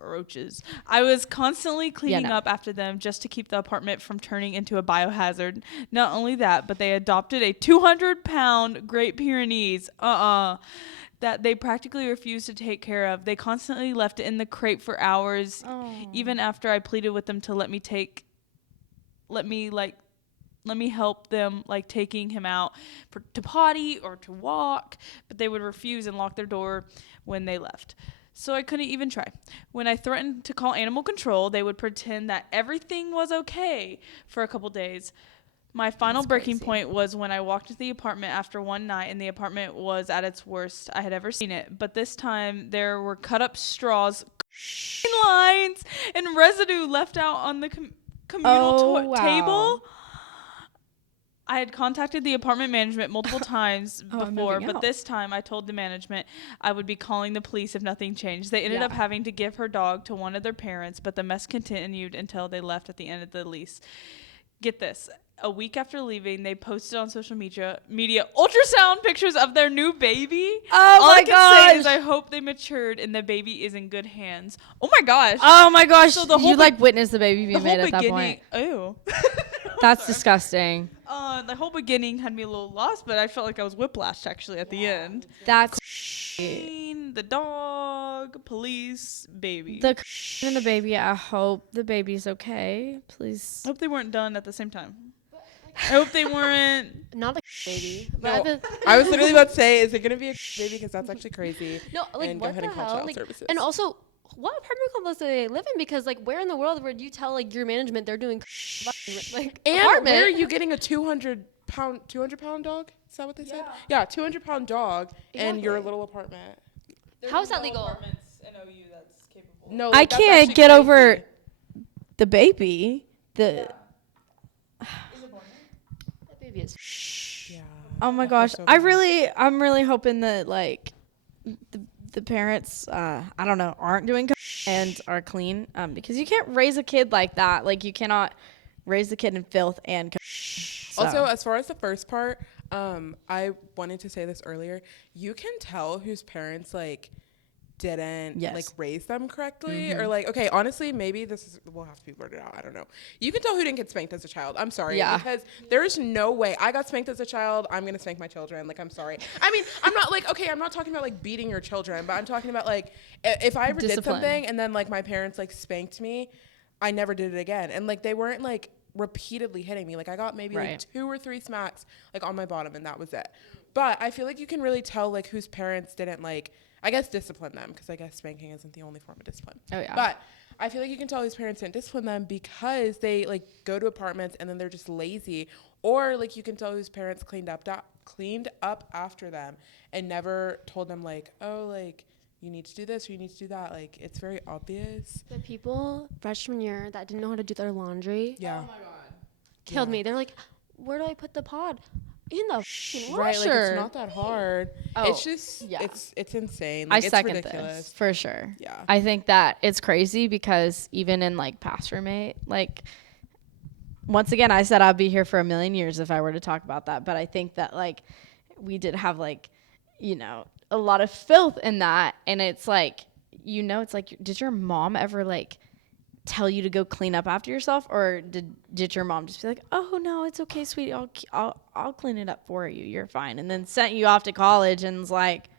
roaches. I was constantly cleaning no. up after them just to keep the apartment from turning into a biohazard. Not only that, but they adopted a 200-pound Great Pyrenees. That they practically refused to take care of. They constantly left it in the crate for hours, even after I pleaded with them to let me help them, like taking him out to potty or to walk, but they would refuse and lock their door when they left. So I couldn't even try. When I threatened to call animal control, they would pretend that everything was okay for a couple days. My final breaking point was when I walked into the apartment after one night, and the apartment was at its worst I had ever seen it. But this time, there were cut-up straws, lines, and residue left out on the communal table. I had contacted the apartment management multiple times before, but this time I told the management I would be calling the police if nothing changed. They ended up having to give her dog to one of their parents, but the mess continued until they left at the end of the lease. get this. A week after leaving, they posted on social media ultrasound pictures of their new baby. Oh All my I can say is gosh. I hope they matured and the baby is in good hands. Oh my gosh. Oh my gosh. So the whole you like witnessed the baby being made at that point. Ew. That's disgusting. The whole beginning had me a little lost, but I felt like I was whiplashed actually at the end. That's The dog, police, baby. the and the baby. I hope the baby's okay. Please. I hope they weren't done at the same time. I hope they weren't. Not the baby. No, But I was literally about to say, is it gonna be a baby? Because that's actually crazy. no, like And go what ahead the and call hell? child Like, services. and also, what apartment complex do they live in? Because like, where in the world would you tell like your management they're doing like And apartment? where are you getting a 200 pound dog? Is that what they said? Yeah, 200-pound dog in your Exactly. little apartment. How is that legal? No, I like, that's can't actually get crazy. over the baby. That baby is. Yeah. Oh my I feel gosh. so bad. I'm really hoping that like the parents I don't know aren't doing and are clean because you can't raise a kid like that. Like you cannot raise the kid in filth and Also, as far as the first part, I wanted to say this earlier. You can tell whose parents like didn't Yes. like raise them correctly, or like, okay, honestly, maybe will have to be blurted out. I don't know. You can tell who didn't get spanked as a child. I'm sorry, Yeah. because there's no way I got spanked as a child. I'm gonna spank my children. Like, I'm sorry. I mean, I'm not like, okay, I'm not talking about like beating your children, but I'm talking about like if I ever did Discipline. something and then like my parents like spanked me, I never did it again, and like they weren't like repeatedly hitting me. Like I got maybe like Right. 2 or 3 smacks like on my bottom, and that was it. But I feel like you can really tell like whose parents didn't like, I guess, discipline them, because I guess spanking isn't the only form of discipline. Oh, yeah. But I feel like you can tell whose parents didn't discipline them because they like go to apartments and then they're just lazy, or like you can tell whose parents cleaned up after them and never told them like, oh, like you need to do this or you need to do that. Like it's very obvious. The people freshman year that didn't know how to do their laundry Yeah. killed Yeah. me. They're like, where do I put the pod? In the f***ing Right, like washer. it's not that hard. Oh, It's just yeah. it's insane. I Like, it's second ridiculous. this for sure. Yeah. I think that it's crazy because even in like past roommate, like once again, I said I'd be here for a million years if I were to talk about that. But I think that like we did have like, you know, a lot of filth in that. And it's like, you know, it's like, did your mom ever like tell you to go clean up after yourself, or did your mom just be like, oh no, it's okay, sweetie, I'll clean it up for you, you're fine, and then sent you off to college and was like,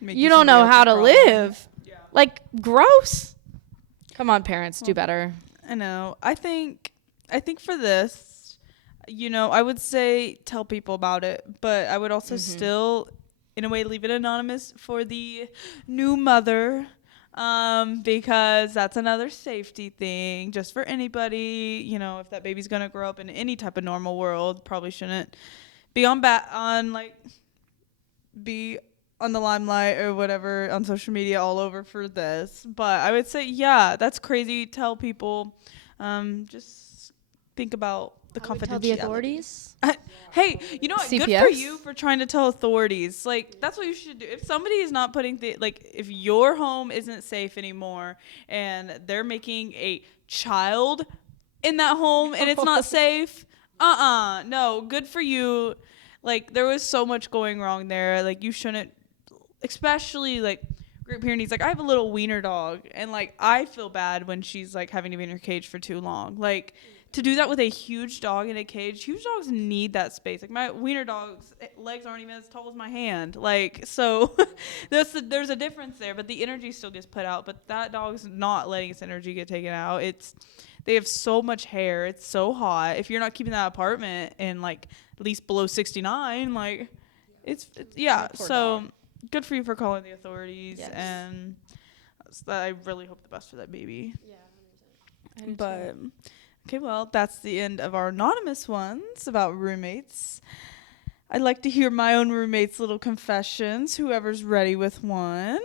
you don't know how to live. Like, gross. Come on, parents, do better. I know. I think for this, you know, I would say tell people about it, but I would also still, in a way, leave it anonymous for the new mother, because that's another safety thing, just for anybody. You know, if that baby's gonna grow up in any type of normal world, probably shouldn't be be on the limelight or whatever on social media all over for this. But I would say, yeah, that's crazy. Tell people. Just think about the confidentiality. Tell the authorities. Hey, you know what? Good for CPS? you for trying to tell authorities. Like, that's what you should do. If somebody is not putting if your home isn't safe anymore and they're making a child in that home and it's not safe, no, good for you. Like, there was so much going wrong there. Like, you shouldn't, especially like Great Pyrenees. Like, I have a little wiener dog, and like I feel bad when she's like having to be in her cage for too long. Like, to do that with a huge dog in a cage, huge dogs need that space. Like, my wiener dog's legs aren't even as tall as my hand. Like, so there's a difference there, but the energy still gets put out. But that dog's not letting its energy get taken out. They have so much hair. It's so hot. If you're not keeping that apartment in like at least below 69, like it's yeah. Poor So dog. good for you for calling the authorities, Yes. and I really hope the best for that baby. Yeah. But okay, well, that's the end of our anonymous ones about roommates. I'd like to hear my own roommate's little confessions. Whoever's ready with one.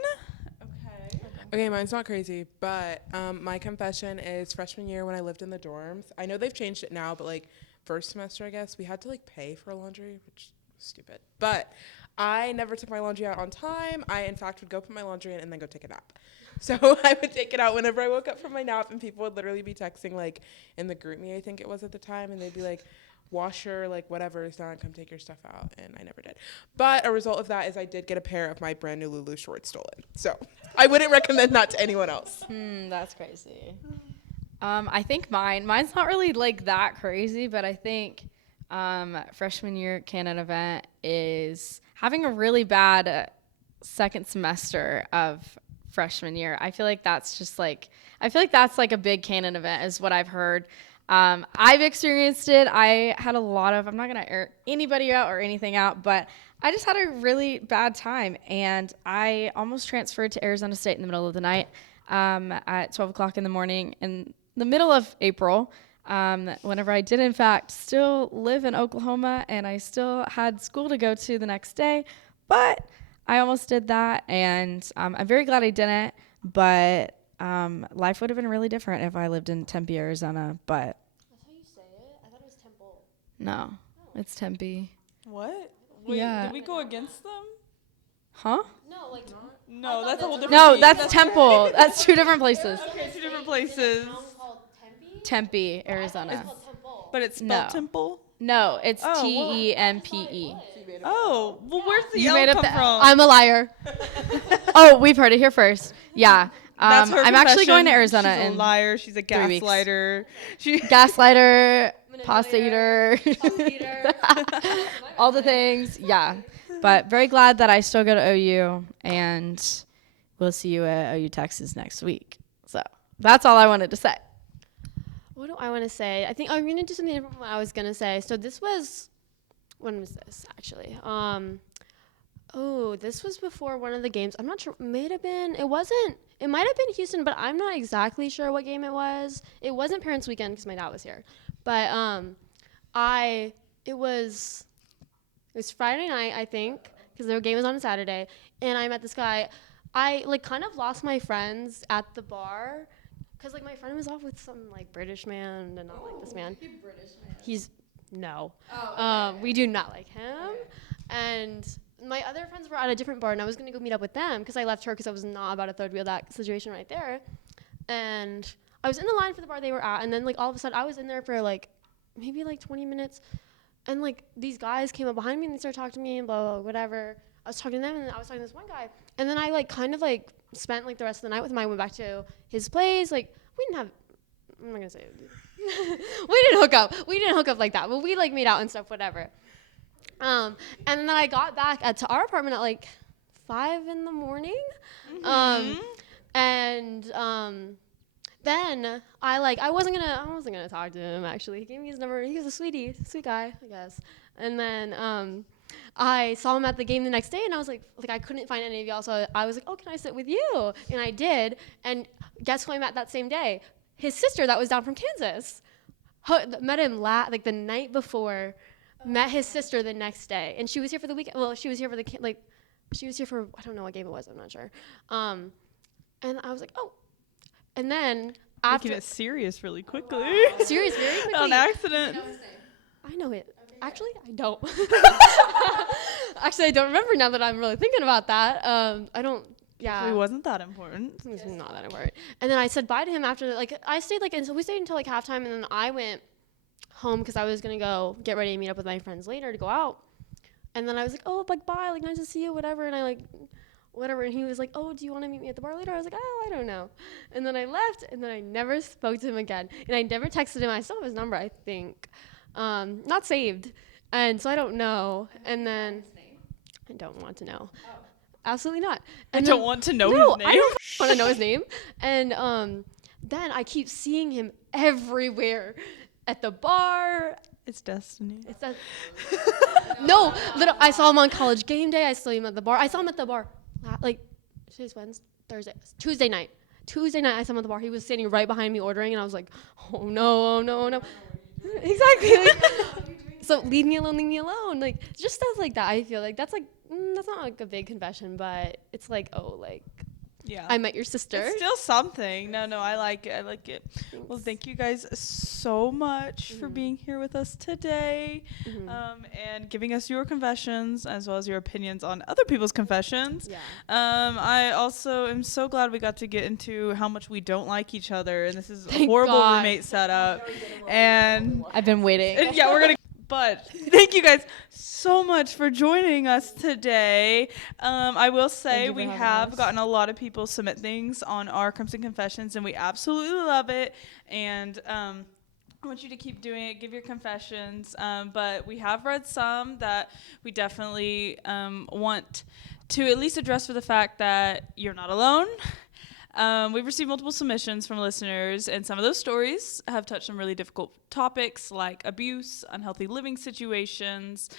Okay. Okay, mine's not crazy, but my confession is freshman year when I lived in the dorms. I know they've changed it now, but like first semester, I guess, we had to like pay for laundry, which was stupid. But I never took my laundry out on time. I, in fact, would go put my laundry in and then go take a nap. So I would take it out whenever I woke up from my nap, and people would literally be texting, like, in the group me, I think it was at the time, and they'd be like, wash your, like, whatever is done, come take your stuff out, and I never did. But a result of that is I did get a pair of my brand new Lulu shorts stolen. So I wouldn't recommend that to anyone else. That's crazy. I think mine's not really like that crazy, but I think freshman year canon event is having a really bad second semester of freshman year. I feel like that's like a big canon event is what I've heard. I've experienced it. I had a lot of, I'm not going to air anybody out or anything out, but I just had a really bad time, and I almost transferred to Arizona State in the middle of the night at 12 o'clock in the morning in the middle of April, whenever I did, in fact, still live in Oklahoma, and I still had school to go to the next day, but I almost did that, and I'm very glad I didn't, but life would have been really different if I lived in Tempe, Arizona, but... That's how you say it? I thought it was Temple. No, it's Tempe. What? Wait, Yeah. Did we go against them? Huh? No, like... No, that's a whole different No, thing. that's Temple. That's two different places. Okay, two different places. called Tempe? Tempe, Arizona. Temple. But it's spelled No. Temple? No, it's Oh, well- Tempe. Oh, well, where's the You L made up come the- from? I'm a liar. Oh, we've heard it here first. Yeah. That's her I'm actually going to profession. Arizona She's a in liar. She's a 3 weeks. gaslighter. She gaslighter, pasta eater, Leader. all the things. Yeah. But very glad that I still go to OU, and we'll see you at OU Texas next week. So that's all I wanted to say. What do I want to say? I think I'm going to do something different from what I was going to say. So this was, when was this actually? This was before one of the games. I'm not sure. It might have been Houston, but I'm not exactly sure what game it was. It wasn't Parents Weekend because my dad was here. But it was Friday night, I think, because their game was on a Saturday, and I met this guy. I like kind of lost my friends at the bar because like my friend was off with some like British man and not like this man. He's no. We do not like him. And my other friends were at a different bar, and I was gonna go meet up with them because I left her because I was not about to third wheel that situation right there. And I was in the line for the bar they were at, and then like all of a sudden I was in there for like maybe like 20 minutes, and like these guys came up behind me and they started talking to me and blah blah, blah whatever. I was talking to them, and I was talking to this one guy, and then I like kind of like spent like the rest of the night with him. I went back to his place. Like we didn't have, I'm not gonna say it. We didn't hook up like that, but we like made out and stuff, whatever. And then I got back to our apartment at like 5 in the morning. Then I wasn't gonna talk to him actually. He gave me his number. He was a sweet guy, I guess. And then I saw him at the game the next day, and I was like I couldn't find any of y'all, so I was like, oh, can I sit with you? And I did. And guess who I met that same day? His sister that was down from Kansas. Met him the night before. Met his sister the next day, and she was here for the weekend. Well, she was here for she was here for I don't know what game it was. I'm not sure. And I was like, oh. And then after making it serious really quickly. serious very quickly. On accident. I know it. Actually, I don't. Actually, I don't remember now that I'm really thinking about that. I don't. Yeah. It wasn't that important. It's not that important. And then I said bye to him after. I stayed until we stayed until halftime, and then I went home because I was gonna go get ready and meet up with my friends later to go out. And then I was like, oh, bye, nice to see you, whatever. And I whatever. And he was like, oh, do you want to meet me at the bar later? I was like, oh, I don't know. And then I left, and then I never spoke to him again. And I never texted him. I still have his number, I think. Not saved. And so I don't know. And then I don't want to know. Oh. Absolutely not. And I don't want to know no, his name. I don't want to know his name. And then I keep seeing him everywhere. At the bar. It's destiny. It's that. No, I saw him on College Game Day. I saw him at the bar. I saw him at the bar. Today's Wednesday, Tuesday night. I saw him at the bar. He was sitting right behind me ordering, and I was like, oh no. Exactly. So leave me alone. Just stuff like that. I feel like that's not like a big confession, but it's like, oh, like. Yeah. I met your sister. It's still something. No, I like it. Well, thank you guys so much for being here with us today, and giving us your confessions as well as your opinions on other people's confessions. Yeah. I also am so glad we got to get into how much we don't like each other, and this is a Thank horrible God. roommate setup. And I've been waiting. yeah, we're gonna. But thank you guys so much for joining us today. I will say we have gotten a lot of people submit things on our Crimson Confessions, and we absolutely love it. And I want you to keep doing it. Give your confessions. But we have read some that we definitely want to at least address for the fact that you're not alone. We've received multiple submissions from listeners, and some of those stories have touched some really difficult topics like abuse, unhealthy living situations,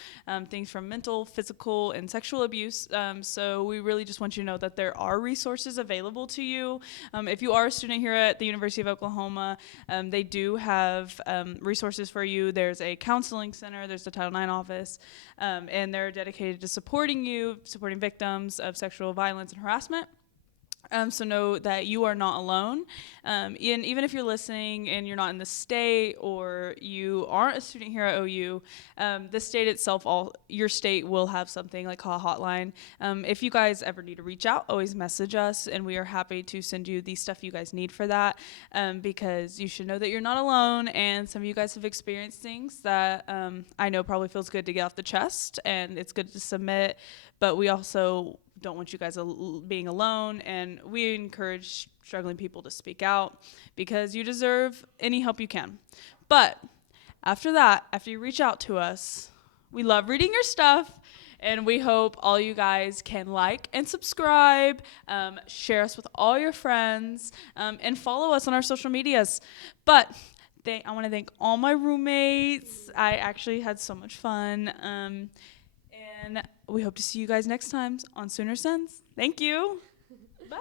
things from mental, physical, and sexual abuse. So we really just want you to know that there are resources available to you. If you are a student here at the University of Oklahoma, they do have resources for you. There's a counseling center, there's the Title IX office, and they're dedicated to supporting you, supporting victims of sexual violence and harassment. So know that you are not alone. And even if you're listening and you're not in the state or you aren't a student here at OU, the state itself, your state will have something like call a hotline. If you guys ever need to reach out, always message us, and we are happy to send you the stuff you guys need for that, because you should know that you're not alone, and some of you guys have experienced things that I know probably feels good to get off the chest, and it's good to submit, but we also don't want you guys being alone, and we encourage struggling people to speak out because you deserve any help you can. But after you reach out to us, we love reading your stuff, and we hope all you guys can like and subscribe, share us with all your friends, and follow us on our social medias. But I want to thank all my roommates. I actually had so much fun. And we hope to see you guys next time on Sooner Sins. Thank you. Bye.